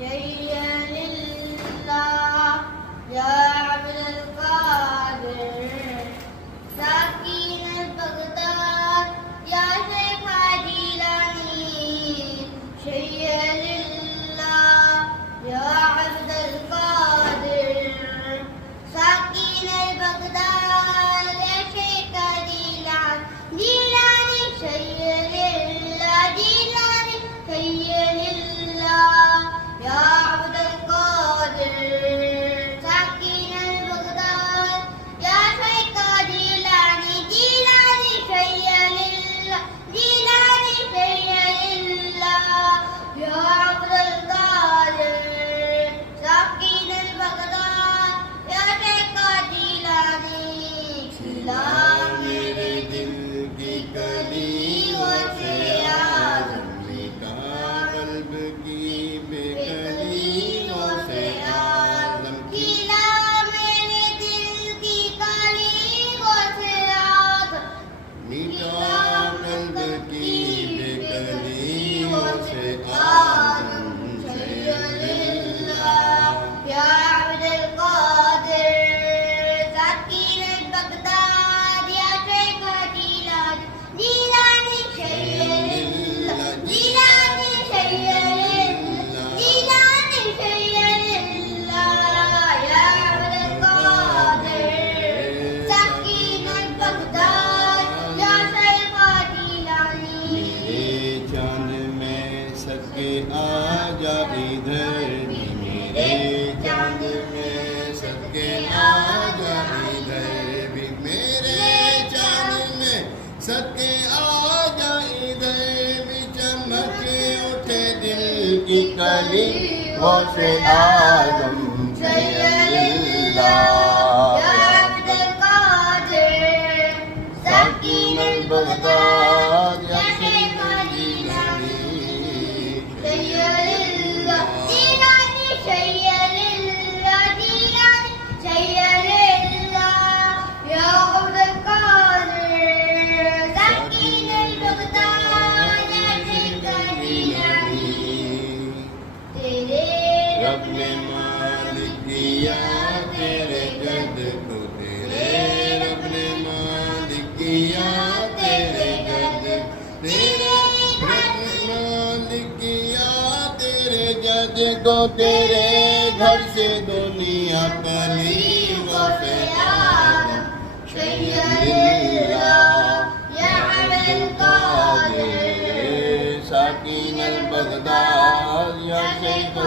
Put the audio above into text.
شيئا لله يا عبد القادر ساكن البغداد يا شيخ جيلاني شيئا لله يا عبد القادر ساكن البغداد يا شيخ جيلاني شيئا لله جيلاني شيئا لله يا عبد القادر ساكن البغداد يا شيخ جيلاني جيلاني شيئا لله جيلاني شيئا لله يا عبد القادر ساكن البغداد يا شيخ جيلاني کھلا میرے دل کی کلیوں سے آزم مٹا قلب کی بے کلیوں سے آزم کھلا میرے دل کی کلیوں سے آزم مٹا قلب کی بے کلیوں سے آزم شیئا للہ يا عبد القادر ساكن البغداد يا شيخ جيلاني شيئا لله جيلاني شيئا لله جيلاني شيئا لله يا عبد القادر ساكن البغداد يا شيخ جيلاني میرے چاند میں صدقے آ جا ادھر بھی میرے چاند میں صدقے آ جا ادھر بھی میرے چاند میں صدقے آ جا ادھر بھی چمکے اٹھے دل کی کلی وہ سے آزم شیئا للہ يا عبد القادر ساکن البغداد یا شیخ جیلانی شيئا لله جيلاني شيئا لله جيلاني شيئا لله يا عبد القادر ساكن البغداد يا شيخ جيلاني تیرے رب نے مالک کیا تیرے قد کو تیرے رب نے مالک کیا تیرے قد تیرے رب نے مالک کیا تیرے جد کو تیرے گھر سے دنیا قریبوں سے آزم شیئا للہ يا عبد القادر ساکن البغداد یا شیخ